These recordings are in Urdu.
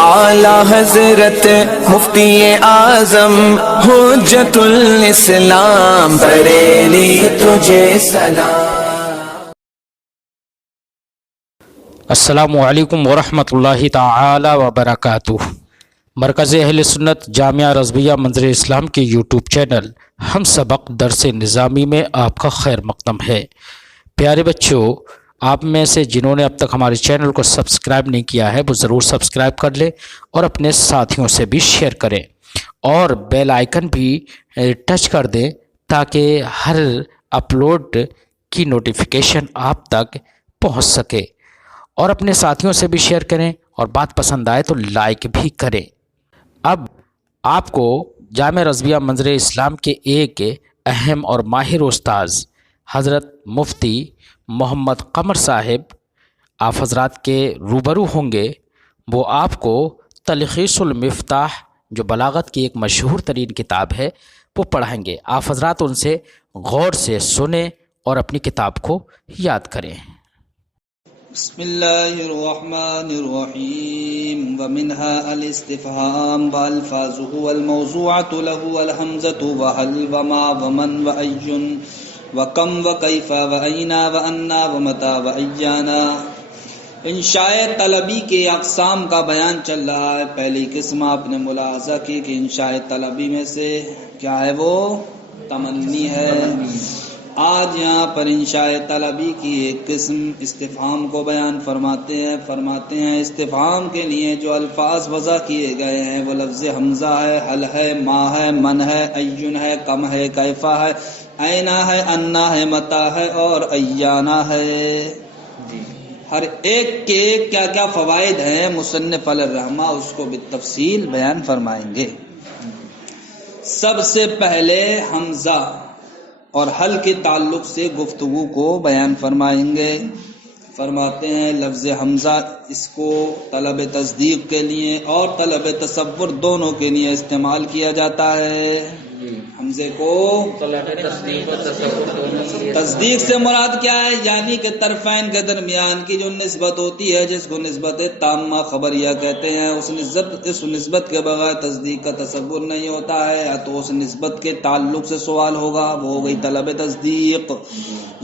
اعلی حضرت مفتی اعظم حجت الاسلام بریلی تجھے سلام۔ السلام علیکم ورحمۃ اللہ تعالی وبرکاتہ۔ مرکز اہل سنت جامعہ رضویہ منظر اسلام کے یوٹیوب چینل ہم سبق درس نظامی میں آپ کا خیر مقدم ہے۔ پیارے بچوں، آپ میں سے جنہوں نے اب تک ہمارے چینل کو سبسکرائب نہیں کیا ہے وہ ضرور سبسکرائب کر لیں اور اپنے ساتھیوں سے بھی شیئر کریں اور بیل آئیکن بھی ٹچ کر دیں تاکہ ہر اپلوڈ کی نوٹیفیکیشن آپ تک پہنچ سکے، اور اپنے ساتھیوں سے بھی شیئر کریں اور بات پسند آئے تو لائک بھی کریں۔ اب آپ کو جامعہ رضویہ منظر اسلام کے ایک اہم اور ماہر استاذ حضرت مفتی محمد قمر صاحب آپ حضرات کے روبرو ہوں گے۔ وہ آپ کو تلخیص المفتاح جو بلاغت کی ایک مشہور ترین کتاب ہے وہ پڑھائیں گے۔ آپ حضرات ان سے غور سے سنیں اور اپنی کتاب کو یاد کریں۔ بسم اللہ الرحمن الرحیم ومنها الاستفهام والفاظه والموضوعة له الحمزة وهل وما ومن وأي وكم وكيف وأين وأنا ومتى وأيانا۔ انشاء طلبی کے اقسام کا بیان چل رہا ہے۔ پہلی قسم آپ نے ملاحظہ کی کہ انشاء طلبی میں سے کیا ہے؟ وہ تمنی ہے۔ آج یہاں پر انشاء طلبی کی ایک قسم استفہام کو بیان فرماتے ہیں استفہام کے لیے جو الفاظ وضع کیے گئے ہیں وہ لفظ حمزہ ہے، حل ہے، ما ہے، من ہے، ایون ہے، کم ہے، کیفا ہے، اینا ہے، انا ہے، متا ہے اور ایانا ہے۔ ہر ایک کے کیا کیا فوائد ہیں مصنف علیہ الرحمہ اس کو بالتفصیل بیان فرمائیں گے۔ سب سے پہلے حمزہ اور حل کے تعلق سے گفتگو کو بیان فرمائیں گے۔ فرماتے ہیں لفظ حمزہ اس کو طلب تصدیق کے لیے اور طلب تصور دونوں کے لیے استعمال کیا جاتا ہے۔ حمزے کو تصدیق سے مراد کیا ہے؟ یعنی کہ طرفین کے درمیان کی جو نسبت ہوتی ہے جس کو نسبت تامہ خبریہ کہتے ہیں، اس نسبت کے بغیر تصدیق کا تصور نہیں ہوتا ہے۔ یا تو اس نسبت کے تعلق سے سوال ہوگا، وہ ہو گئی طلب تصدیق،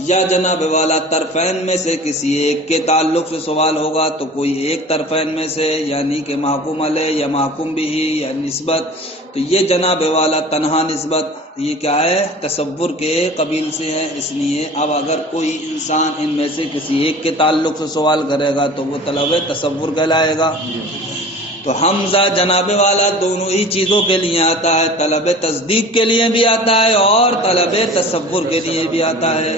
یا جناب والا طرفین میں سے کسی ایک کے تعلق سے سوال ہوگا تو کوئی ایک طرفین میں سے یعنی کہ محکوم علیہ یا محکوم بھی یا نسبت، تو یہ جناب والا تنہا نسبت یہ کیا ہے؟ تصور کے قبیل سے ہے۔ اس لیے اب اگر کوئی انسان ان میں سے کسی ایک کے تعلق سے سوال کرے گا تو وہ طلب تصور کہلائے گا۔ تو حمزہ جناب والا دونوں ہی چیزوں کے لیے آتا ہے، طلب تصدیق کے لیے بھی آتا ہے اور طلب تصور کے لیے بھی آتا ہے۔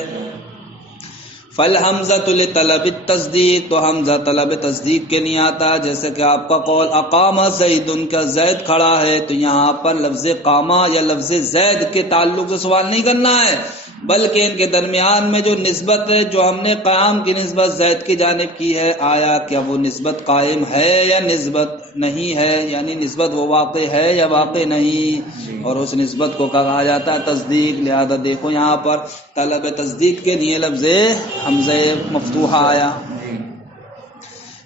فالحمزۃ لطلب التصدیق، تو حمزہ طلب تصدیق کے لیے آتا ہے۔ جیسے کہ آپ کا قول اقام زید، ان کا زید کھڑا ہے، تو یہاں پر لفظ قامہ یا لفظ زید کے تعلق سے سوال نہیں کرنا ہے، بلکہ ان کے درمیان میں جو نسبت ہے جو ہم نے قیام کی نسبت زید کی جانب کی ہے، آیا کیا وہ نسبت قائم ہے یا نسبت نہیں ہے، یعنی نسبت وہ واقع ہے یا واقع نہیں، اور اس نسبت کو کہا جاتا ہے تصدیق۔ لہذا دیکھو یہاں پر طلب تصدیق کے لیے لفظ حمزہ مفتوحہ آیا۔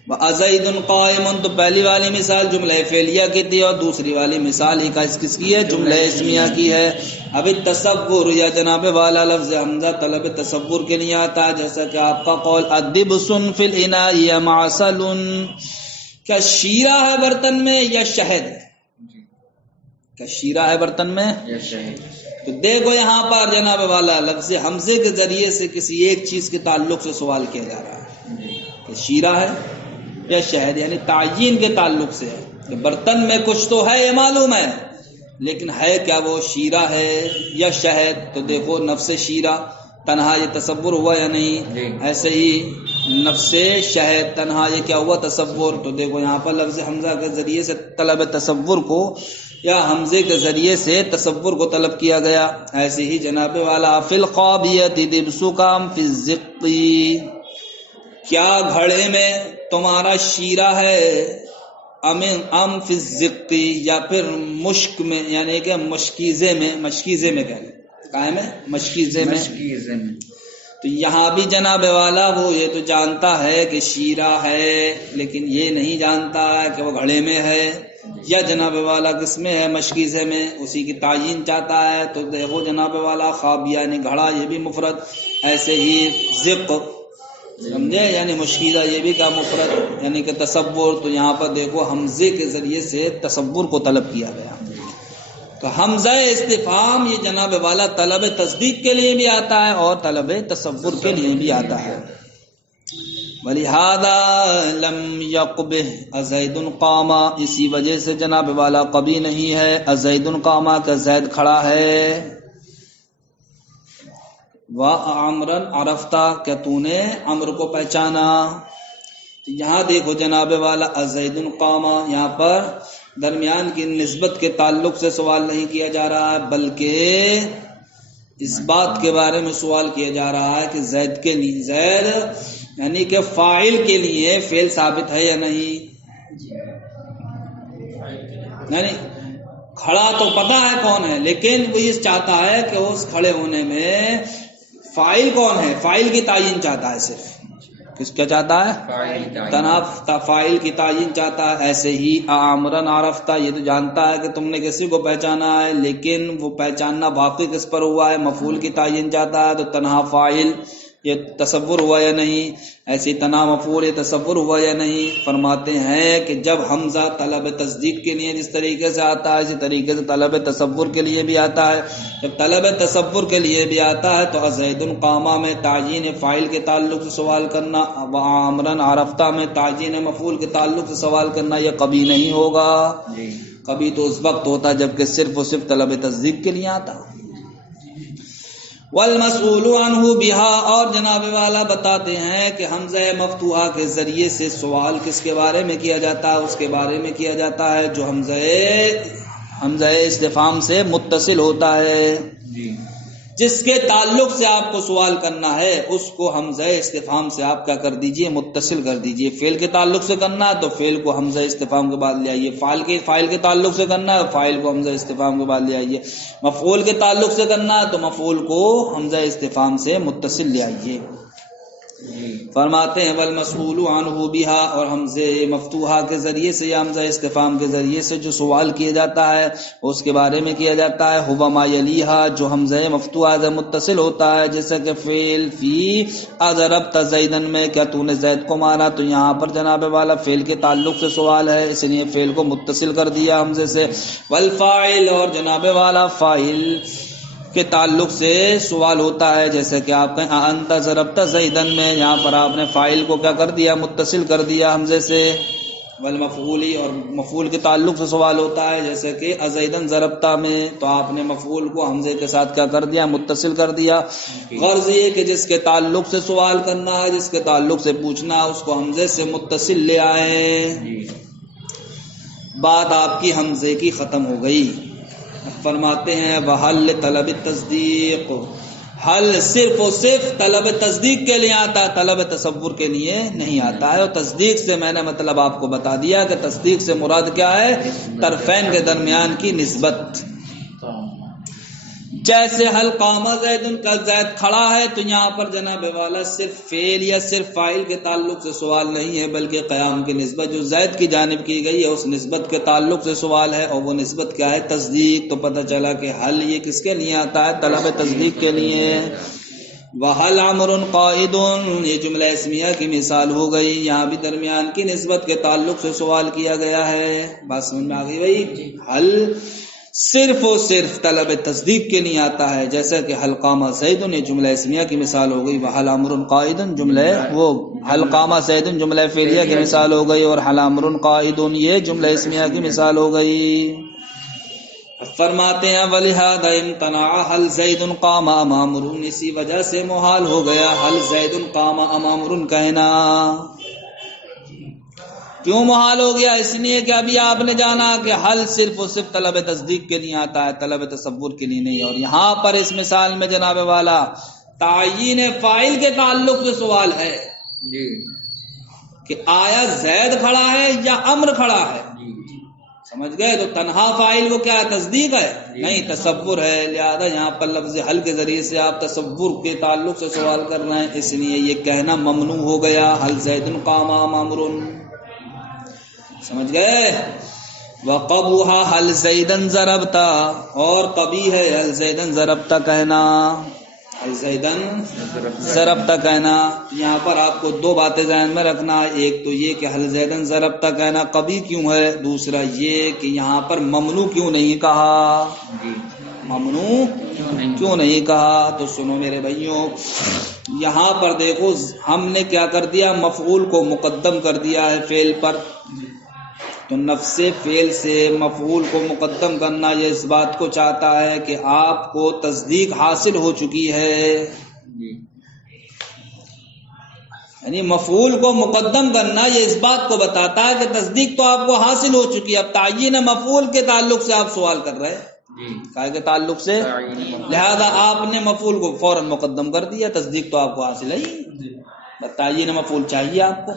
وَأَزَيْدٌ قَائِمٌ، تو پہلی والی مثال جملہ فعلیہ کی تھی اور دوسری والی مثال ہی کا کس کی ہے؟ جملہ اسمیہ کی ہے۔ اب التصور یا جناب والا لفظ حمزہ طلب تصور کے لیے آتا ہے، جیسا کہ آپ کا قول الدبس فی الاناء یا معسل، کیا شیرہ ہے برتن میں یا شہد ہے؟ کیا شیرہ ہے برتن میں یا شہد؟ تو دیکھو یہاں پر جناب والا لفظ حمزے کے ذریعے سے کسی ایک چیز کے تعلق سے سوال کیا جا رہا ہے کہ شیرہ ہے یا شہد، یعنی تعیین کے تعلق سے ہے کہ برتن میں کچھ تو ہے یہ معلوم ہے، لیکن ہے کیا وہ شیرہ ہے یا شہد؟ تو دیکھو نفس شیرہ تنہا یہ تصور ہوا یا نہیں، ایسے ہی نفس شہد تنہا یہ کیا ہوا؟ تصور۔ تو دیکھو یہاں پر لفظ حمزہ کے ذریعے سے طلب تصور کو یا حمزے کے ذریعے سے تصور کو طلب کیا گیا۔ ایسے ہی جناب والا فی القابیۃ دبسکم فی الزقی، کیا گھڑے میں تمہارا شیرہ ہے، ام فی الزقی، یا پھر مشک میں، یعنی کہ مشکیزے میں، مشکیزے میں کہہ لیں قائم ہے، مشکیزے میں۔ تو یہاں بھی جناب والا وہ یہ تو جانتا ہے کہ شیرہ ہے، لیکن یہ نہیں جانتا ہے کہ وہ گھڑے میں ہے یا جناب والا کس میں ہے، مشکیزے میں، اسی کی تعین چاہتا ہے۔ تو دیکھو جناب والا خواب یعنی گھڑا یہ بھی مفرد، ایسے ہی ذق سمجھے یعنی مشکیزہ یہ بھی کیا مفرد یعنی کہ تصور۔ تو یہاں پر دیکھو حمزے کے ذریعے سے تصور کو طلب کیا گیا۔ تو حمزہ استفہام یہ جناب والا طلب تصدیق کے لیے بھی آتا ہے اور طلب تصور کے لیے بھی آتا ہے۔ وَلِهَذَا لَمْ يَقْبِهْ أَزَيْدٌ قَامَ، اسی وجہ سے جناب والا قبی نہیں ہے أَزَيْدٌ قَامَ کہ زید کھڑا ہے۔ وَعَمْرًا عَرَفْتَ کہ تو نے عمر کو پہچانا۔ تو یہاں دیکھو جناب والا أَزَيْدٌ قَامَ، یہاں پر درمیان کی نسبت کے تعلق سے سوال نہیں کیا جا رہا ہے، بلکہ اس بات کے بارے میں سوال کیا جا رہا ہے کہ زید کے لیے، زید یعنی کہ فاعل کے لیے فعل ثابت ہے یا نہیں۔ یعنی کھڑا تو پتہ ہے کون ہے، لیکن وہ یہ چاہتا ہے کہ اس کھڑے ہونے میں فاعل کون ہے، فاعل کی تعین چاہتا ہے، صرف کس کیا چاہتا ہے، تنہا فاعل کی تعین چاہتا ہے۔ ایسے ہی عامرن عرفتہ، یہ تو جانتا ہے کہ تم نے کسی کو پہچانا ہے، لیکن وہ پہچاننا واقعی کس پر ہوا ہے، مفعول کی تعین چاہتا ہے، تو تنہا فاعل یہ تصور ہوا یا نہیں، ایسی تنہا مفعول یہ تصور ہوا یا نہیں۔ فرماتے ہیں کہ جب حمزہ طلب تصدیق کے لیے جس طریقے سے آتا ہے، اسی طریقے سے طلب تصور کے لیے بھی آتا ہے۔ جب طلب تصور کے لیے بھی آتا ہے تو زید قامہ میں تعیین فاعل کے تعلق سے سوال کرنا، وعامرن عرفتہ میں تعیین مفعول کے تعلق سے سوال کرنا یہ کبھی نہیں ہوگا۔ کبھی تو اس وقت ہوتا جبکہ صرف اور صرف طلب تصدیق کے لیے آتا۔ والمسئول عنہ بها، اور جناب والا بتاتے ہیں کہ حمزہ مفتوحہ کے ذریعے سے سوال کس کے بارے میں کیا جاتا ہے، اس کے بارے میں کیا جاتا ہے جو حمزہ استفہام سے متصل ہوتا ہے۔ جس کے تعلق سے آپ کو سوال کرنا ہے اس کو حمزہ استفہام سے آپ کیا کر دیجئے، متصل کر دیجئے۔ فعل کے تعلق سے کرنا ہے تو فعل کو حمزہ استفہام کے بعد لے آئیے، فاعل کے تعلق سے کرنا ہے فاعل کو حمزہ استفہام کے بعد لے آئیے، مفعول کے تعلق سے کرنا ہے تو مفعول کو حمزہ استفہام سے متصل لے آئیے۔ فرماتے ہیں والمسئول عنہ بها، اور حمزہ مفتوحہ کے ذریعے سے یا حمزہ استفہام کے ذریعے سے جو سوال کیا جاتا ہے اس کے بارے میں کیا جاتا ہے ہوا ما یلیہا، جو حمزہ مفتوحہ سے متصل ہوتا ہے، جیسے کہ فعل فی اضربت زیدن میں، کیا تو نے زید کو مارا، تو یہاں پر جناب والا فعل کے تعلق سے سوال ہے، اس لیے فعل کو متصل کر دیا حمزے سے۔ والفاعل، اور جناب والا فاعل کے تعلق سے سوال ہوتا ہے، جیسے کہ آپ کہیں انت ضربت زیدن میں، یہاں پر آپ نے فاعل کو کیا کر دیا، متصل کر دیا حمزے سے۔ والمفعولی، اور مفعول کے تعلق سے سوال ہوتا ہے، جیسے کہ ازیدن ضربتا میں، تو آپ نے مفعول کو حمزے کے ساتھ کیا کر دیا، متصل کر دیا۔ غرض یہ کہ جس کے تعلق سے سوال کرنا ہے، جس کے تعلق سے پوچھنا ہے، اس کو حمزے سے متصل لے آئیں۔ بات آپ کی حمزے کی ختم ہو گئی۔ فرماتے ہیں وحل طلب تصدیق، حل صرف و صرف طلب تصدیق کے لیے آتا ہے، طلب تصور کے لیے نہیں آتا ہے۔ اور تصدیق سے میں نے مطلب آپ کو بتا دیا کہ تصدیق سے مراد کیا ہے، طرفین کے درمیان کی نسبت۔ جیسے حل قام زید، کا زید کھڑا ہے، تو یہاں پر جناب والا صرف فعل یا صرف فاعل کے تعلق سے سوال نہیں ہے، بلکہ قیام کی نسبت جو زید کی جانب کی گئی ہے اس نسبت کے تعلق سے سوال ہے، اور وہ نسبت کیا ہے، تصدیق۔ تو پتہ چلا کہ حل یہ کس کے لیے آتا ہے، طلب تصدیق کے لیے۔ وحل عمر قائد، یہ جملہ اسمیہ کی مثال ہو گئی، یہاں بھی درمیان کی نسبت کے تعلق سے سوال کیا گیا ہے۔ بات سمجھ میں آ گئی بھائی؟ حل صرف و صرف طلب تصدیق کے لیے آتا ہے، جیسا کہ حل قام زید، یہ جملہ اسمیہ کی مثال ہو گئی، وحل عمر قائد جملہ حل قام زید جملہ فعلیہ کی مثال ہو گئی، اور حل عمر قائد یہ جملہ اسمیہ کی مثال ہو گئی۔ فرماتے ہیں وَلِهَذَا امْتَنَعَ حل زید قام امام عمر، اسی وجہ سے محال ہو گیا حل زید قام امام عمر کہنا۔ کیوں محال ہو گیا؟ اس لیے کہ ابھی آپ نے جانا کہ حل صرف اور صرف طلب تصدیق کے لیے آتا ہے، طلب تصور کے لیے نہیں۔ اور یہاں پر اس مثال میں جناب والا تعیین فاعل کے تعلق سے سوال ہے کہ آیا زید کھڑا ہے یا امر کھڑا ہے، سمجھ گئے؟ تو تنہا فاعل وہ کیا ہے؟ تصدیق ہے؟ نہیں، تصور ہے۔ لہذا یہاں پر لفظ حل کے ذریعے سے آپ تصور کے تعلق سے سوال کر رہے ہیں، اس لیے یہ کہنا ممنوع ہو گیا، حل زید قام عمرو۔ سمجھ گئے؟ وقبوہا حل زیدن ضربتا، اور قبیح ہے حل زیدن ضربتا کہنا، حل زیدن ضربتا کہنا۔ یہاں پر آپ کو دو باتیں ذہن میں رکھنا ہے، ایک تو یہ کہ حل زیدن ضربتا کہنا قبیح کیوں ہے، دوسرا یہ کہ یہاں پر ممنوع کیوں نہیں کہا، ممنوع کیوں نہیں کہا۔ تو سنو میرے بھائیوں، یہاں پر دیکھو ہم نے کیا کر دیا، مفعول کو مقدم کر دیا ہے فعل پر۔ تو نفس فعل سے مفعول کو مقدم کرنا یہ اس بات کو چاہتا ہے کہ آپ کو تصدیق حاصل ہو چکی ہے، یعنی مفعول کو مقدم کرنا یہ اس بات کو بتاتا ہے کہ تصدیق تو آپ کو حاصل ہو چکی ہے۔ اب تعین مفعول کے تعلق سے آپ سوال کر رہے ہیں، کائے کے تعلق سے، لہذا آپ نے مفعول کو فوراً مقدم کر دیا، تصدیق تو آپ کو حاصل ہے، تعین مفعول چاہیے آپ کو،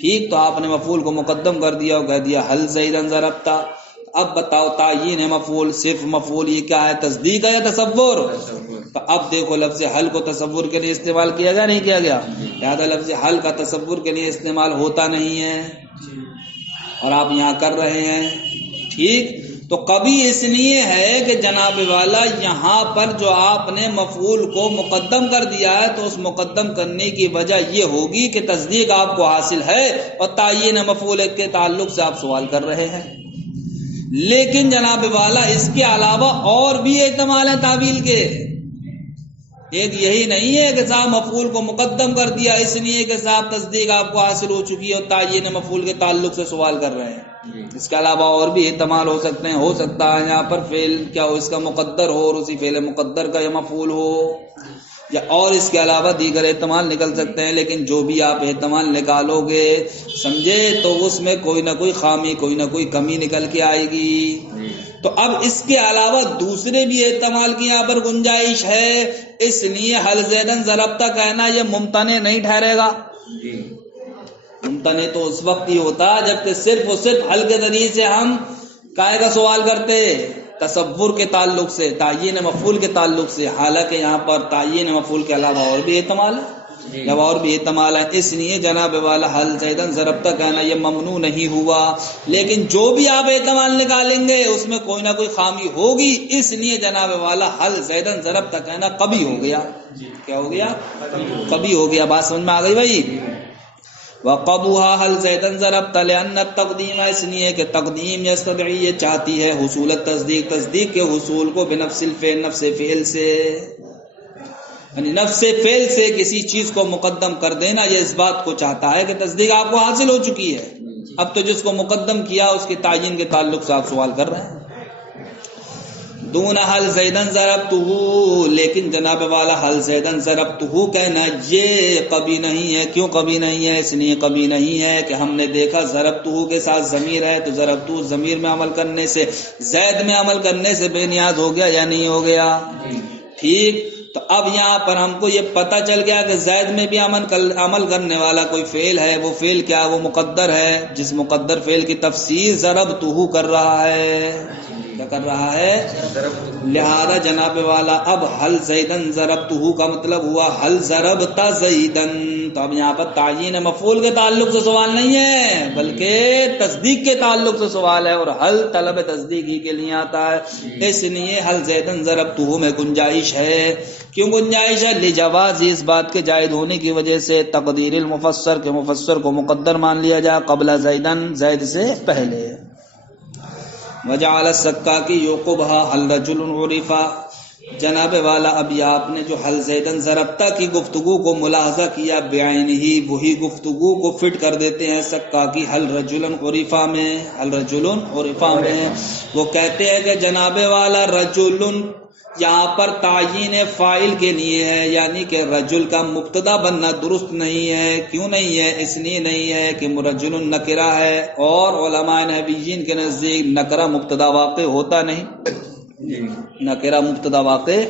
ٹھیک؟ تو آپ نے مفعول کو مقدم کر دیا اور کہہ دیا حل زیدن ضربتا۔ اب بتاؤ تعین مفعول، صرف مفعول یہ کیا ہے، تصدیق ہے یا تصور؟ تو اب دیکھو لفظ حل کو تصور کے لیے استعمال کیا گیا نہیں کیا گیا؟ لہذا لفظ حل کا تصور کے لیے استعمال ہوتا نہیں ہے، اور آپ یہاں کر رہے ہیں، ٹھیک؟ تو کبھی اس لیے ہے کہ جناب والا یہاں پر جو آپ نے مفعول کو مقدم کر دیا ہے تو اس مقدم کرنے کی وجہ یہ ہوگی کہ تصدیق آپ کو حاصل ہے اور تعین مفعول کے تعلق سے آپ سوال کر رہے ہیں۔ لیکن جناب والا اس کے علاوہ اور بھی احتمال ہیں تعویل کے، ایک یہی نہیں ہے کہ صاحب مفعول کو مقدم کر دیا اس لیے کہ صاحب تصدیق آپ کو حاصل ہو چکی ہے اور تعین مفعول کے تعلق سے سوال کر رہے ہیں۔ اس کے علاوہ اور بھی احتمال ہو سکتے ہیں، ہو سکتا ہے یہاں پر فعل کیا ہو، اس کا مقدر ہو اور اسی فعل مقدر کا یہ مفعول ہو، یا اور اس کے علاوہ دیگر احتمال نکل سکتے ہیں، لیکن جو بھی آپ احتمال نکالو گے سمجھے تو اس میں کوئی نہ کوئی خامی، کوئی نہ کوئی کمی نکل کے آئے گی۔ تو اب اس کے علاوہ دوسرے بھی احتمال کی یہاں پر گنجائش ہے، اس لیے حل زیدن ضربتا کہنا یہ ممتنع نہیں ٹھہرے گا۔ ممتنع تو اس وقت ہی ہوتا جبکہ صرف اور صرف حل کے ذریعے سے ہم کائے کا سوال کرتے، تصور کے تعلق سے، تعین مفعول کے تعلق سے، حالانکہ یہاں پر تعین مفعول کے علاوہ اور بھی احتمال ہے، جب اور بھی احتمال ہے اس لیے جناب والا حل زیدن ضربتا کہنا یہ ممنوع نہیں ہوا۔ لیکن جو بھی آپ احتمال نکالیں گے اس میں کوئی نہ کوئی خامی ہوگی، اس لیے جناب والا حل زیدن ضربتا کہنا قبیح ہو گیا۔ کیا ہو گیا؟ قبیح ہو گیا۔ بات سمجھ میں آ گئی بھائی؟ وقبوها حل زیدن ضربتا لأن التقدیم، اس لیے کہ تقدیم یستدعی یہ چاہتی ہے حصول التصدیق، تصدیق کے حصول کو بنفس الفعل، نفس فعل سے، یعنی نفس فعل سے کسی چیز کو مقدم کر دینا یہ اس بات کو چاہتا ہے کہ تصدیق آپ کو حاصل ہو چکی ہے، اب تو جس کو مقدم کیا اس کے تعین کے تعلق سے آپ سوال کر رہے ہیں۔ دون حل زیدن ضربتہ، لیکن جناب والا حل زیدن ضربتہ کہنا یہ کبھی نہیں ہے۔ کیوں کبھی نہیں ہے؟ اس لیے کبھی نہیں ہے کہ ہم نے دیکھا ضربتہ کے ساتھ ضمیر ہے، تو ضربتہ ضمیر میں عمل کرنے سے، زید میں عمل کرنے سے بے نیاز ہو گیا یا نہیں ہو گیا؟ ٹھیک، تو اب یہاں پر ہم کو یہ پتہ چل گیا کہ زید میں بھی عمل کرنے والا کوئی فعل ہے، وہ فعل کیا؟ وہ مقدر ہے، جس مقدر فعل کی تفسیر ضربتہ کر رہا ہے۔ کیا کر رہا ہے؟ لہذا جناب والا اب حل زیدن ضربتہ کا مطلب ہوا حل ضربتا زیدن، تو اب یہاں پر تعین مفعول کے تعلق سے سوال نہیں ہے بلکہ تصدیق کے تعلق سے سوال ہے، اور حل طلب تصدیق ہی کے لیے آتا ہے، اس لیے حل زیدن ضربتہ میں گنجائش ہے۔ کیوں گنجائش ہے؟ لجواز، اس بات کے جائز ہونے کی وجہ سے، تقدیر المفسر کے مفسر کو مقدر مان لیا جائے قبل زیدن، زید سے پہلے۔ وجعل السکاکی یعقبھا حل رجل عرفا، جناب والا ابھی آپ نے جو حل زیدن ضربتا کی گفتگو کو ملاحظہ کیا بعین ہی، وہی گفتگو کو فٹ کر دیتے ہیں سکاکی حل رجل عرفا میں، حل رجل عرفا میں۔ وہ کہتے ہیں کہ جناب والا رجل یہاں پر تعین فاعل کے لیے ہے، یعنی کہ رجل کا مبتدا بننا درست نہیں ہے۔ کیوں نہیں ہے؟ اس لیے نہیں ہے کہ رجل نکرہ ہے، اور علماء نحویین کے نزدیک نکرہ مبتدا واقع ہوتا نہیں، نکرہ مبتدا واقع۔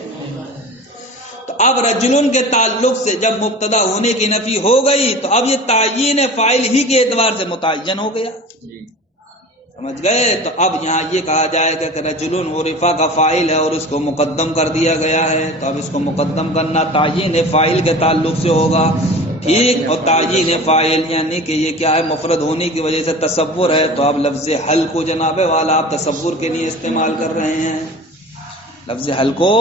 تو اب رجل کے تعلق سے جب مبتدا ہونے کی نفی ہو گئی تو اب یہ تعین فاعل ہی کے اعتبار سے متعین ہو گیا، سمجھ گئے؟ تو اب یہاں یہ کہا جائے گا کہ رجل عرفا کا فاعل ہے اور اس کو مقدم کر دیا گیا ہے، تو اب اس کو مقدم کرنا تعیین فاعل کے تعلق سے ہوگا، ٹھیک؟ اور تعیین فاعل یعنی کہ یہ کیا ہے، مفرد ہونے کی وجہ سے تصور ہے، تو اب لفظ حل کو جناب والا آپ تصور کے لیے استعمال کر رہے ہیں، لفظ حل کو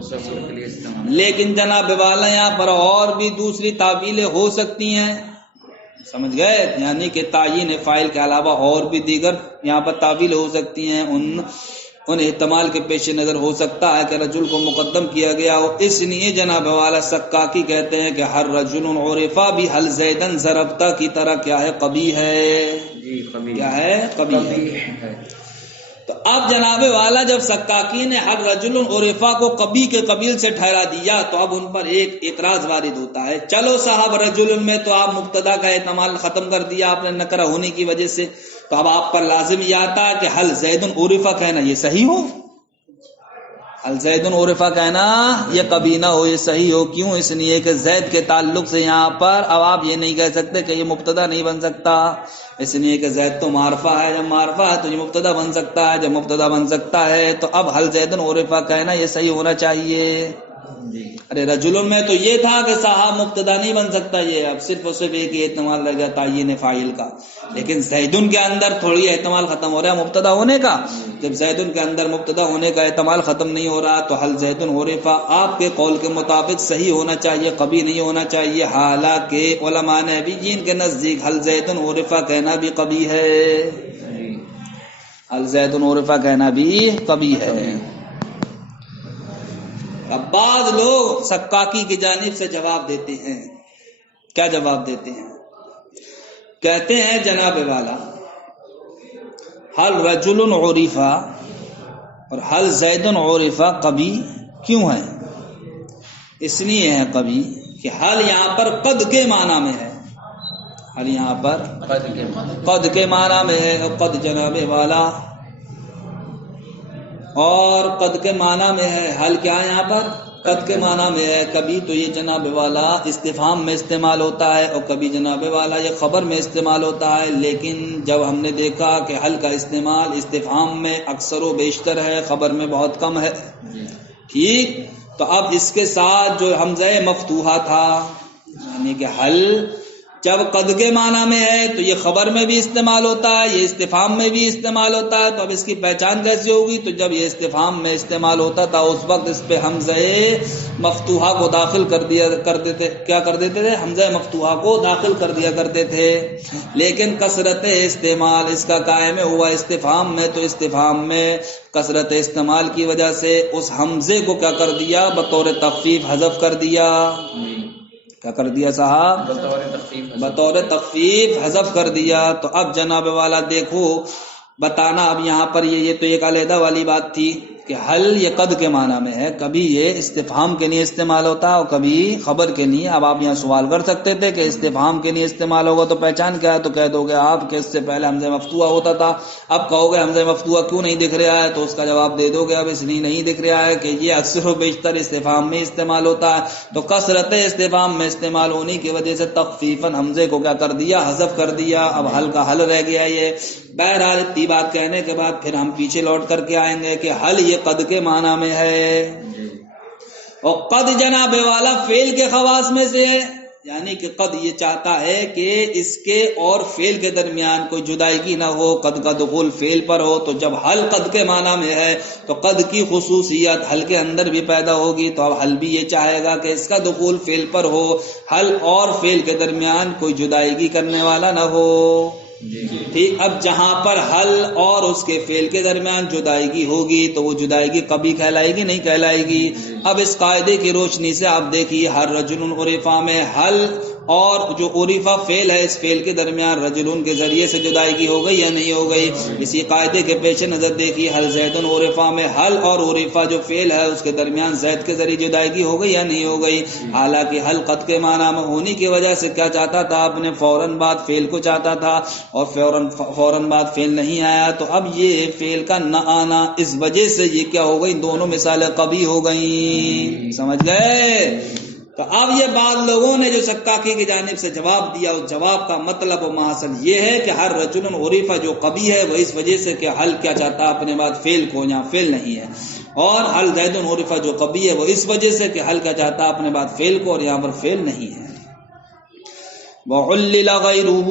تصور کے لیے استعمال، لیکن جناب والا یہاں پر اور بھی دوسری تعویلیں ہو سکتی ہیں، سمجھ گئے؟ یعنی کہ تعیین فاعل کے علاوہ اور بھی دیگر یہاں پر تعویل ہو سکتی ہیں، ان احتمال کے پیش نظر ہو سکتا ہے کہ رجل کو مقدم کیا گیا ہو، اس لیے جناب والا سکاکی کہتے ہیں کہ ہر رجل عرفا بھی حل زیدن ضربتا کی طرح کیا ہے، قبیح ہے، کیا ہے، قبیح ہے۔ تو اب جناب والا جب سکاکی نے ہر رجل عرفا کو قبیح کے قبیل سے ٹھہرا دیا تو اب ان پر ایک اعتراض وارد ہوتا ہے، چلو صاحب رجل میں تو آپ مبتدا کا احتمال ختم کر دیا آپ نے نکرہ ہونے کی وجہ سے، تو اب آپ پر لازم یہ آتا ہے کہ حل زید عرفا کہنا یہ صحیح ہو، حل زید عرفا کہنا یہ قبیح نہ ہو، یہ صحیح ہو، کیوں؟ اس لیے کہ زید کے تعلق سے یہاں پر اب آپ یہ نہیں کہہ سکتے کہ یہ مبتدا نہیں بن سکتا، اس لیے کہ زید تو معرفہ ہے، جب معرفہ ہے تو یہ مبتدا بن سکتا ہے، جب مبتدا بن سکتا ہے تو اب حل زید عرفا کہنا یہ صحیح ہونا چاہیے۔ ارے رجل میں تو یہ تھا کہ صاحب مبتدا نہیں بن سکتا، یہ اب صرف اور صرف ایک ہی احتمال رہ گیا تعیین فاعل کا، لیکن زیدن کے اندر تھوڑی احتمال ختم ہو رہا ہے مبتدا ہونے کا، جب زیدن کے اندر مبتدا ہونے کا احتمال ختم نہیں ہو رہا تو حل زیدن عرفا آپ کے قول کے مطابق صحیح ہونا چاہیے، قبیح نہیں ہونا چاہیے، حالانکہ علماء نحویین کے نزدیک حل زیدن عرفا کہنا بھی قبیح ہے، حل زیدن عرفا کہنا بھی قبیح ہے۔ اب بعض لوگ سکاکی کی جانب سے جواب دیتے ہیں، کیا جواب دیتے ہیں؟ کہتے ہیں جناب والا حل رجل عرفا اور حل زید عرفا قبیح کیوں ہے؟ اس لیے ہے قبیح کہ حل یہاں پر قد کے معنی میں ہے، حل یہاں پر قد کے معنی میں ہے، اور قد جناب والا اور قد کے معنی میں ہے، حل کیا ہے یہاں پر؟ قد کے معنی میں ہے، کبھی تو یہ جناب والا استفہام میں استعمال ہوتا ہے اور کبھی جناب والا یہ خبر میں استعمال ہوتا ہے، لیکن جب ہم نے دیکھا کہ حل کا استعمال استفہام میں اکثر و بیشتر ہے، خبر میں بہت کم ہے، ٹھیک؟ تو اب اس کے ساتھ جو حمزہ مفتوحہ تھا یعنی کہ حل جب قد کے معنی میں ہے تو یہ خبر میں بھی استعمال ہوتا ہے، یہ استفہام میں بھی استعمال ہوتا ہے، تو اب اس کی پہچان کیسے ہوگی؟ تو جب یہ استفہام میں استعمال ہوتا تھا اس وقت اس پہ حمزہ مفتوحہ کو داخل کر دیتے، کیا کر دیتے تھے؟ حمزہ مفتوحہ کو داخل کر دیا کرتے تھے، لیکن کثرت استعمال اس کا قائم ہوا استفہام میں، تو استفہام میں کثرت استعمال کی وجہ سے اس حمزے کو کیا کر دیا؟ بطور تخفیف حذف کر دیا، کیا کر دیا صاحب؟ بطور تخفیف حذف کر دیا۔ تو اب جناب والا دیکھو بتانا، اب یہاں پر یہ تو ایک علیحدہ والی بات تھی کہ حل یہ قد کے معنی میں ہے، کبھی یہ استفہام کے لیے استعمال ہوتا ہے اور کبھی خبر کے لیے۔ اب آپ یہاں سوال کر سکتے تھے کہ استفہام کے لیے استعمال ہوگا تو پہچان کیا ہے؟ تو کہہ دو گے آپ کہ اس سے پہلے حمزہ مفتوحہ ہوتا تھا، اب کہو گے حمزہ مفتوحہ کیوں نہیں دکھ رہا ہے؟ تو اس کا جواب دے دو گے اب اس لیے نہیں دکھ رہا ہے کہ یہ اکثر و بیشتر استفہام میں استعمال ہوتا ہے، تو کثرت استفہام میں استعمال ہونے کی وجہ سے تخفیفاً حمزے کو کیا کر دیا؟ حذف کر دیا۔ اب حل کا حل رہ گیا یہ۔ بہرحال اتنی بات کہنے کے بعد پھر ہم پیچھے لوٹ کر کے آئیں گے کہ حل یہ قد کے معنی میں ہے، اور قد جناب والا فعل کے خواص میں سے ہے، یعنی کہ قد یہ چاہتا ہے کہ اس کے اور فعل کے درمیان کوئی جدائیگی نہ ہو، قد کا دخول فعل پر ہو، تو جب حل قد کے معنی میں ہے تو قد کی خصوصیت حل کے اندر بھی پیدا ہوگی، تو اب حل بھی یہ چاہے گا کہ اس کا دخول فعل پر ہو، حل اور فعل کے درمیان کوئی جدائیگی کرنے والا نہ ہو، ٹھیک؟ اب جہاں پر حل اور اس کے فعل کے درمیان جدائیگی ہوگی تو وہ جدائیگی قبیح کہلائے گی؟ نہیں کہلائے گی۔ اب اس قاعدے کی روشنی سے آپ دیکھیے ہر رجل عرفا میں حل اور جو عرفا فعل ہے اس فعل کے درمیان رجلون کے ذریعے سے جدائیگی ہو گئی یا نہیں ہو گئی؟ اسی قاعدے کے پیش نظر دیکھیے حل زید عرفا میں حل اور عرفا جو فعل ہے اس کے درمیان زید کے ذریعے جدائیگی ہو گئی یا نہیں ہو گئی؟ حالانکہ حل قد کے معنی میں ہونے کی وجہ سے کیا چاہتا تھا؟ آپ نے فوراً بعد فعل کو چاہتا تھا اور فوراً بعد فعل نہیں آیا، تو اب یہ فعل کا نہ آنا اس وجہ سے یہ کیا ہو گئی؟ دونوں مثالیں قبیح ہو گئی، سمجھ گئے؟ تو اب یہ بعض لوگوں نے جو سکاکی کی جانب سے جواب دیا، اس جواب کا مطلب و محاصل یہ ہے کہ ہر رجل عرف جو قبی ہے وہ اس وجہ سے کہ حل کیا چاہتا ہے اپنے بعد فعل کو، یہاں فعل نہیں ہے، اور حل زید عرف جو قبی ہے وہ اس وجہ سے کہ حل کیا چاہتا ہے اپنے بعد فعل کو، اور یہاں پر فعل نہیں ہے۔ وَعُلِّلَ غَيْرُهُ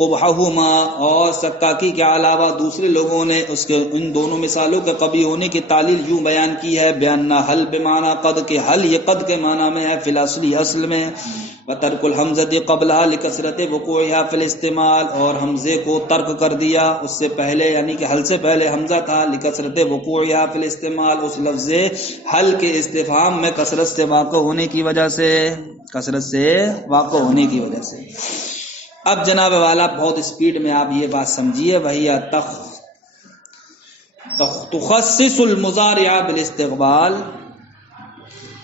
قُبْحَهُمَا، اور سکاکی کے علاوہ دوسرے لوگوں نے اس کے ان دونوں مثالوں کے قبی ہونے کی تعلیل یوں بیان کی ہے، بِأَنَّ حل بمعنی قد، کہ حل یہ قد کے معنی میں ہے، فی الاصلی اصل میں، وَتَرْكُ الْحَمْزَةِ قَبْلَهَا لِكَثْرَةِ وُقُوعِهَا فِي الْاِسْتِعْمَالِ، اور حمزے کو ترک کر دیا اس سے پہلے، یعنی کہ حل سے پہلے حمزہ تھا، لِكَثْرَةِ وُقُوعِهَا فِي الْاِسْتِعْمَالِ، اس لفظ حل کے استفہام میں کثرت سے واقع ہونے کی وجہ سے، کثرت سے واقع ہونے کی وجہ سے۔ اب جناب والا بہت اسپیڈ میں آپ یہ بات سمجھیے، وہی تخصص المضارع بالاستقبال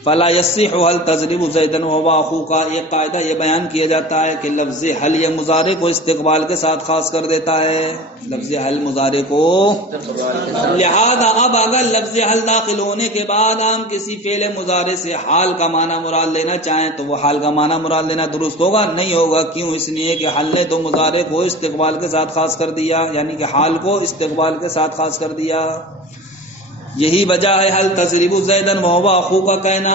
فلا يصح هل تضرب زیدا وهو اخوك، ایک قاعدہ یہ بیان کیا جاتا ہے کہ لفظ حل یہ مضارع کو استقبال کے ساتھ خاص کر دیتا ہے، لفظ حل مضارع کو، لہذا اب اگر لفظ حل داخل ہونے کے بعد ہم کسی فعل مضارع سے حال کا معنی مراد لینا چاہیں تو وہ حال کا معنی مراد لینا درست ہوگا؟ نہیں ہوگا۔ کیوں؟ اس لیے کہ حل نے تو مضارع کو استقبال کے ساتھ خاص کر دیا، یعنی کہ حال کو استقبال کے ساتھ خاص کر دیا۔ یہی وجہ ہے حل تضرب زیدا وهو اخوك کا کہنا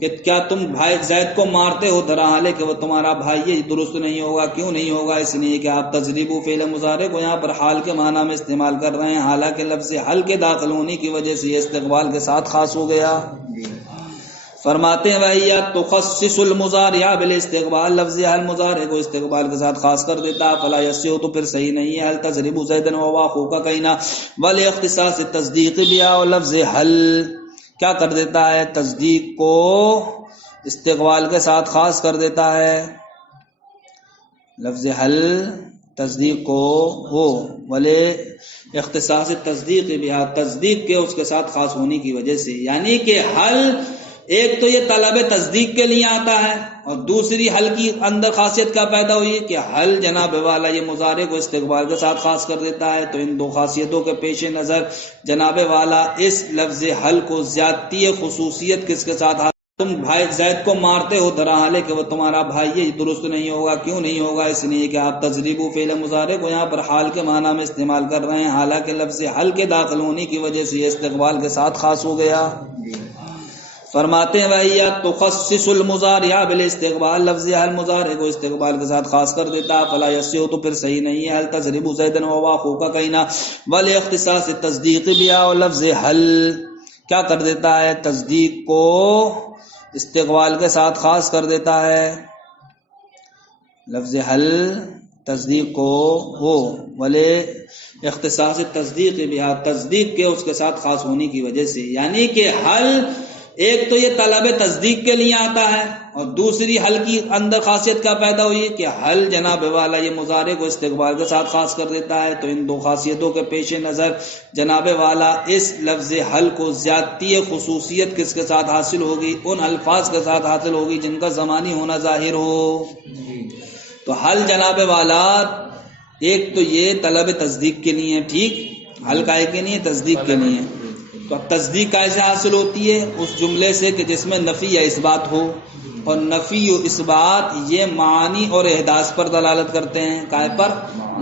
کہ کیا تم بھائی زید کو مارتے ہو در حالے کہ وہ تمہارا بھائی، یہ درست نہیں ہوگا۔ کیوں نہیں ہوگا؟ اس لیے کہ آپ تضریب فعل مضارع کو یہاں پر حال کے معنی میں استعمال کر رہے ہیں، حالانکہ لفظ حل کے داخل ہونے کی وجہ سے یہ استقبال کے ساتھ خاص ہو گیا۔ فرماتے ہیں وہی تخصص المضارع بالاستقبال، لفظ حل مضارع کو استقبال کے ساتھ خاص کر دیتا، فلا یصح تو پھر صحیح نہیں ہے حل تضرب زیدا وهو اخوك کہنا، بل اختصاص تصدیق بیا، اور لفظ حل کیا کر دیتا ہے؟ تصدیق کو استقبال کے ساتھ خاص کر دیتا ہے، لفظ حل تصدیق کو ہو، بلے اختصاص تصدیق بیا، تصدیق کے اس کے ساتھ خاص ہونے کی وجہ سے، یعنی کہ حل ایک تو یہ طلب تصدیق کے لیے آتا ہے، اور دوسری حل کی اندر خاصیت کا پیدا ہوئی کہ حل جناب والا یہ مضارع کو استقبال کے ساتھ خاص کر دیتا ہے۔ تو ان دو خاصیتوں کے پیش نظر جناب والا اس لفظ حل کو زیادتی خصوصیت کس کے ساتھ تم بھائی زید کو مارتے ہو در حالے کہ وہ تمہارا بھائی، یہ درست نہیں ہوگا۔ کیوں نہیں ہوگا؟ اس لیے کہ آپ تضریب فعل مضارع کو یہاں پر حال کے معنی میں استعمال کر رہے ہیں، حالانکہ لفظ حل کے داخل ہونے کی وجہ سے یہ استقبال کے ساتھ خاص ہو گیا۔ فرماتے ہیں وہی تخصص المضارع بالاستقبال، لفظ حل مضارع کو استقبال کے ساتھ خاص کر دیتا، فلا یصح تو پھر صحیح نہیں ہے حل تضرب زیدا وهو اخوك کہنا، بل اختصاص تصدیق بیا، اور لفظ حل کیا کر دیتا ہے؟ تصدیق کو استقبال کے ساتھ خاص کر دیتا ہے، لفظ حل تصدیق کو ہو، بلے اختصاص تصدیق بیا، تصدیق کے اس کے ساتھ خاص ہونے کی وجہ سے، یعنی کہ حل ایک تو یہ طلب تصدیق کے لیے آتا ہے، اور دوسری حل کی اندر خاصیت کا پیدا ہوئی کہ حل جناب والا یہ مضارع کو استقبال کے ساتھ خاص کر دیتا ہے۔ تو ان دو خاصیتوں کے پیش نظر جناب والا اس لفظ حل کو زیادتی خصوصیت کس کے ساتھ حاصل ہوگی؟ ان الفاظ کے ساتھ حاصل ہوگی جن کا زمانی ہونا ظاہر ہو۔ تو حل جناب والا ایک تو یہ طلب تصدیق کے لیے، ٹھیک، حل کائے کے لیے؟ تصدیق کے لیے۔ تو تصدیق کیسے حاصل ہوتی ہے؟ اس جملے سے کہ جس میں نفی یا اثبات ہو، اور نفی و اثبات یہ معانی اور احداث پر دلالت کرتے ہیں، کائے پر؟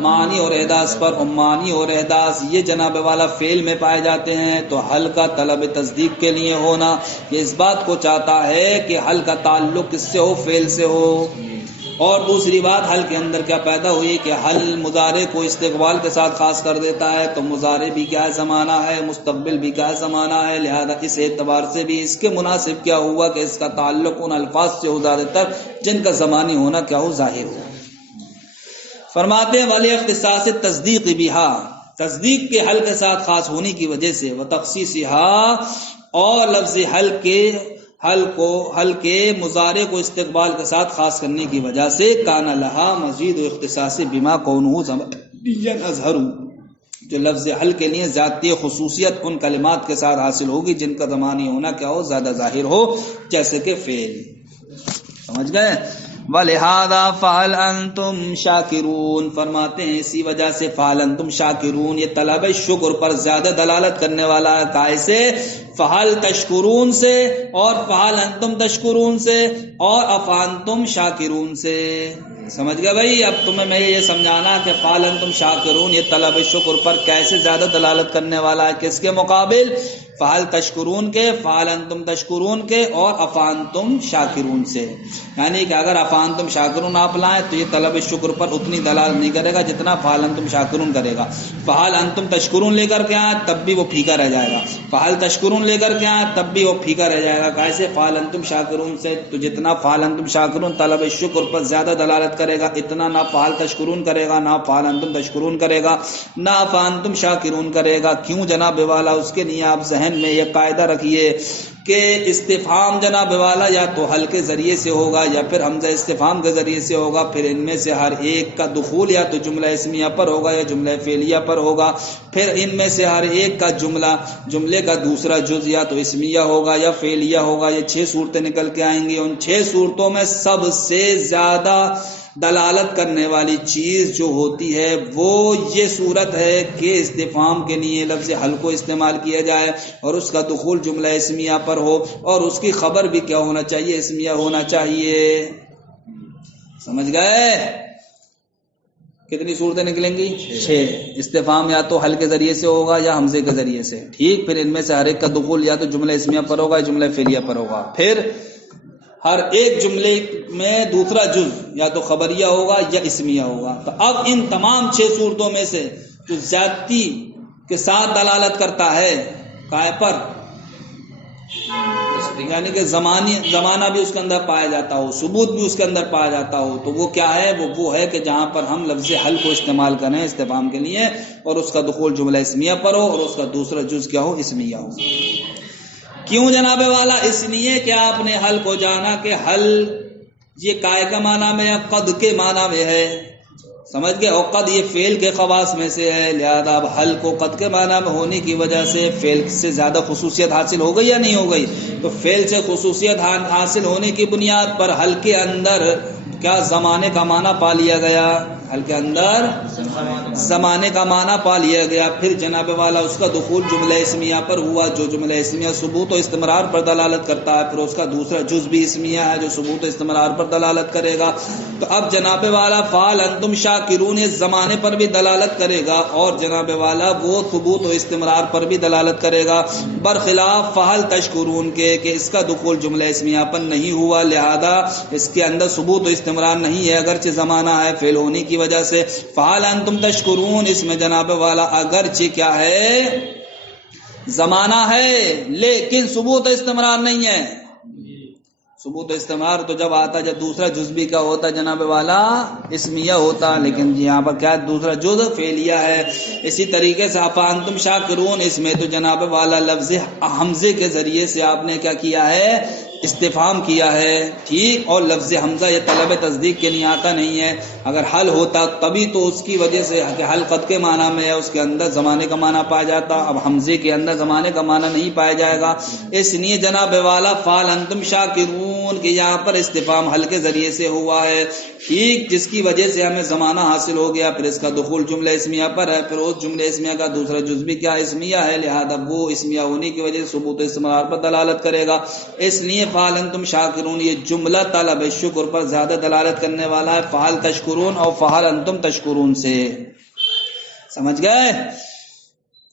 معانی اور احداث پر، اور معانی اور احداث یہ جناب والا فعل میں پائے جاتے ہیں۔ تو حل کا طلب تصدیق کے لیے ہونا یہ اس بات کو چاہتا ہے کہ حل کا تعلق کس سے ہو؟ فعل سے ہو۔ اور دوسری بات حل کے اندر کیا پیدا ہوئی کہ حل مضارع کو استقبال کے ساتھ خاص کر دیتا ہے، تو مضارع بھی کیا ہے؟ زمانہ ہے، مستقبل بھی کیا ہے؟ زمانہ ہے، لہذا اس اعتبار سے بھی اس کے مناسب کیا ہوا کہ اس کا تعلق ان الفاظ سے ہو زیادہ تر جن کا زمانی ہونا کیا ہو؟ ظاہر ہو۔ فرماتے ہیں ولی اختصاص تصدیق بہا، تصدیق کے حل کے ساتھ خاص ہونے کی وجہ سے، و تخصیصها، اور لفظ حل کے مضارع کو استقبال کے ساتھ خاص کرنے کی وجہ سے، کان لہا مزید و اختصاص بما کونہ زمانیا اظہر، جو لفظ حل کے لیے ذاتی خصوصیت ان کلمات کے ساتھ حاصل ہوگی جن کا زمانی ہونا کیا ہو؟ زیادہ ظاہر ہو، جیسے کہ فعل۔ سمجھ گئے؟ وَلِهَذَا فَهَلْ أَنْتُمْ شَاكِرُونَ، فرماتے ہیں اسی وجہ سے فَهَلْ أَنْتُمْ شَاكِرُونَ یہ طلب شکر پر زیادہ دلالت کرنے والا ہے. کائے سے؟ فَهَلْ تَشْكُرُونَ سے، اور فَهَلْ أَنْتُمْ تَشْكُرُونَ سے، اور أَفَأَنْتُمْ شَاكِرُونَ سے. سمجھ گئے بھائی؟ اب تمہیں میں یہ سمجھانا کہ فَهَلْ أَنْتُمْ شَاكِرُونَ یہ طلب شکر پر کیسے زیادہ دلالت کرنے والا ہے، کس کے مقابل؟ فَهَلْ تَشْكُرُونَ کے، فَهَلْ أَنْتُمْ تَشْكُرُونَ کے، اور أَفَأَنْتُمْ شَاكِرُونَ سے. یعنی کہ اگر أَفَأَنْتُمْ شَاكِرُونَ آپ لائیں تو یہ طلب شکر پر اتنی دلالت نہیں کرے گا جتنا فَهَلْ أَنْتُمْ شَاكِرُونَ کرے گا. فَهَلْ أَنْتُمْ تَشْكُرُونَ لے کر کے آئیں تب بھی وہ پھیکا رہ جائے گا، فَهَلْ تَشْكُرُونَ لے کر کے آئیں تب بھی وہ پھیکا رہ جائے گا. کیسے؟ فَهَلْ أَنْتُمْ شَاكِرُونَ سے تو جتنا فَهَلْ أَنْتُمْ شَاكِرُونَ طلب شکر پر زیادہ دلالت کرے گا، اتنا نہ فَهَلْ تَشْكُرُونَ کرے گا، نہ فَهَلْ أَنْتُمْ تَشْكُرُونَ کرے گا، نہ فَأَنْتُمْ شَاكِرُونَ کرے گا. کیوں جناب والا؟ اس کے لیے آپ ذہن میں یہ قاعدہ رکھیے کہ استفہام جناب والا یا تو حل کے ذریعے سے ہوگا یا پھر حمزہ استفہام کے ذریعے سے ہوگا. پھر ان میں سے ہر ایک کا دخول یا تو جملہ اسمیہ پر ہوگا یا جملہ فعلیہ پر ہوگا. پھر ان میں سے ہر ایک کا جملے کا دوسرا جز یا تو اسمیہ ہوگا یا فعلیہ ہوگا. یہ 6 صورتیں نکل کے آئیں گی. ان 6 صورتوں میں سب سے زیادہ دلالت کرنے والی چیز جو ہوتی ہے وہ یہ صورت ہے کہ استفہام کے لیے لفظ حل کو استعمال کیا جائے اور اس کا دخول جملہ اسمیہ پر ہو، اور اس کی خبر بھی کیا ہونا چاہیے؟ اسمیہ ہونا چاہیے. سمجھ گئے؟ کتنی صورتیں نکلیں گی؟ 6. استفہام یا تو حل کے ذریعے سے ہوگا یا حمزے کے ذریعے سے. ٹھیک. پھر ان میں سے ہر ایک کا دخول یا تو جملہ اسمیہ پر ہوگا یا جملہ فعلیہ پر ہوگا. پھر ہر ایک جملے میں دوسرا جز یا تو خبریہ ہوگا یا اسمیہ ہوگا. تو اب ان تمام 6 صورتوں میں سے جو زیادتی کے ساتھ دلالت کرتا ہے کائے پر، یعنی کہ زمانہ بھی اس کے اندر پایا جاتا ہو، ثبوت بھی اس کے اندر پایا جاتا ہو، تو وہ کیا ہے؟ وہ ہے کہ جہاں پر ہم لفظ حل کو استعمال کریں استفہام کے لیے اور اس کا دخول جملہ اسمیہ پر ہو اور اس کا دوسرا جز کیا ہو؟ اسمیہ ہو. کیوں جناب والا؟ اس لیے کہ آپ نے حل کو جانا کہ حل یہ کائے کا معنی میں یا قد کے معنی میں ہے. سمجھ گئے؟ اور قد یہ فعل کے خواص میں سے ہے، لہذا اب حل کو قد کے معنی میں ہونے کی وجہ سے فعل سے زیادہ خصوصیت حاصل ہو گئی یا نہیں ہو گئی؟ تو فعل سے خصوصیت حاصل ہونے کی بنیاد پر حل کے اندر کیا زمانے کا معنی پا لیا گیا؟ حل کے اندر زمانے کا معنی پا لیا گیا. پھر جناب والا اس کا دخول جملہ اسمیہ پر ہوا، جو جملہ اسمیہ ثبوت و استمرار پر دلالت کرتا ہے. پھر اس کا دوسرا جز بھی اسمیہ ہے جو ثبوت و استمرار پر دلالت کرے گا. تو اب جناب والا فعل انتم شاکرون اس زمانے پر بھی دلالت کرے گا اور جناب والا وہ ثبوت و استمرار پر بھی دلالت کرے گا، برخلاف فعل تشکرون کے کہ اس کا دخول جملہ اسمیہ پر نہیں ہوا، لہذا اس کے اندر ثبوت و استمرار نہیں ہے اگرچہ زمانہ ہے فعل ہونے کی وجہ سے. فعل انتم تشکرون اس میں جناب والا اگرچہ کیا ہے؟ زمانہ ہے لیکن ثبوت و استمرار نہیں ہے. ثبوت و استمرار تو جب آتا جب دوسرا جز بھی کیا ہوتا جناب والا؟ اسمیہ ہوتا، لیکن یہاں پر کیا دوسرا جز فعلیہ ہے. اسی طریقے سے فانتم شاکرون اس میں تو جناب والا لفظ حمزے کے ذریعے سے آپ نے کیا کیا ہے؟ استفہام کیا ہے. ٹھیک. اور لفظ حمزہ یہ طلب تصدیق کے لیے آتا نہیں ہے. اگر حل ہوتا تبھی تو اس کی وجہ سے کہ حل قد کے معنی میں ہے اس کے اندر زمانے کا معنی پایا جاتا، اب حمزے کے اندر زمانے کا معنی نہیں پایا جائے گا. اس لیے جناب والا فعل انتم شاکرون کہ یہاں پر استفہام حل کے ذریعے سے ہوا ہے. ٹھیک. جس کی وجہ سے ہمیں زمانہ حاصل ہو گیا. پھر اس کا دخول جملہ اسمیہ پر ہے، پھر اس جملہ اسمیہ کا دوسرا جز بھی کیا اسمیہ ہے، لہذا وہ اسمیہ ہونے کی وجہ سے ثبوت استمرار پر دلالت کرے گا. اس لیے فعل انتم شاکرون یہ جملہ طلب شکر پر زیادہ دلالت کرنے والا ہے فعل تشکرون اور فعل انتم تشکرون سے. سمجھ گئے؟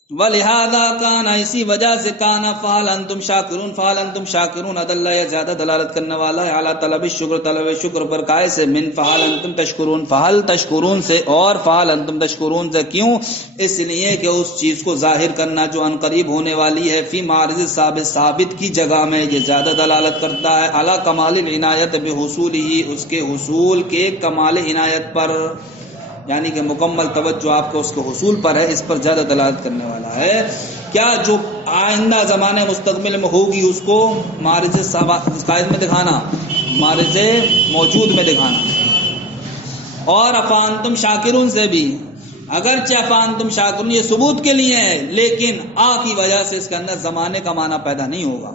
وَلِهَذَا كَانَ اسی وجہ سے کانا فعل انتم شاکرون فعل انتم شاکرون ادلہ یا زیادہ دلالت کرنے والا ہے اعلیٰ طلب شکر طلب شکر پر کائے سے من فعل انتم تشکرون فعل تشکرون سے اور فعل انتم تشکرون سے. کیوں؟ اس لیے کہ اس چیز کو ظاہر کرنا جو ان قریب ہونے والی ہے فی معرض ثابت کی جگہ میں یہ زیادہ دلالت کرتا ہے اعلیٰ کمال العنایت بحصول ہی اس کے حصول کے کمال عنایت پر، یعنی کہ مکمل توجہ آپ کو اس کے حصول پر ہے، اس پر زیادہ دلالت کرنے والا ہے. کیا جو آئندہ زمانے مستقبل میں ہوگی اس کو معرض قائد میں دکھانا، معرض موجود میں دکھانا. اور افانتم شاکرون سے بھی اگرچہ افانتم شاکرون یہ ثبوت کے لیے ہے لیکن آ کی وجہ سے اس کے اندر زمانے کا معنی پیدا نہیں ہوگا.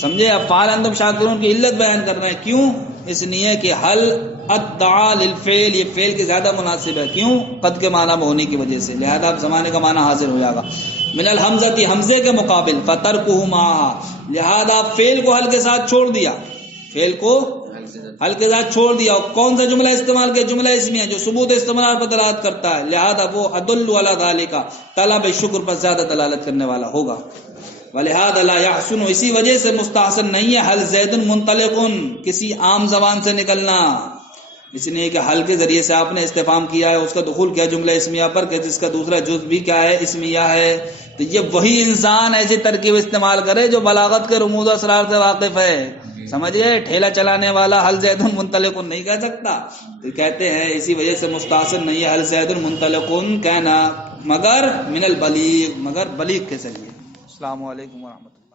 سمجھے؟ اب فعل انتم شاکرون کی علت بیان کر رہے ہیں. کیوں؟ اس لیے کہ حل ادعا للفعل، یہ فعل کے زیادہ مناسب ہے، کیوں؟ قد کے معنی میں ہونے کی وجہ سے، لہذا اب زمانے کا معنی حاضر ہو جائے گا۔ من الحمزہ، حمزے کے مقابل، فترکہ معہا، لہذا فعل کو حل کے ساتھ چھوڑ دیا، فعل کو حل کے ساتھ چھوڑ دیا۔ اور کون سا جملہ استعمال کیا؟ جملہ اسمیہ جو ثبوت استمرار پر دلالت کرتا ہے، لہذا وہ ادل علی ذالک، طلب شکر پر زیادہ دلالت کرنے والا ہوگا۔ ولہذا لا یحسن، اسی وجہ سے مستحسن نہیں ہے حل زید منطلق، کسی عام زبان سے نکلنا، اس لیے کہ حل کے ذریعے سے آپ نے استفہام کیا ہے، اس کا دخول کیا جملہ اسمیہ پر کہ جس کا دوسرا جز بھی کیا ہے؟ اسمیہ ہے۔ تو یہ وہی انسان ایسی ترکیب استعمال کرے جو بلاغت کے رموز و اسرار سے واقف ہے، سمجھئے؟ ٹھیلا چلانے والا حل زید منطلق نہیں کہہ سکتا، تو کہتے ہیں اسی وجہ سے مستحسن نہیں ہے حل زید منطلق کہنا، مگر من البلیغ، مگر بلیغ کے ذریعے۔ السلام علیکم ورحمۃ اللہ۔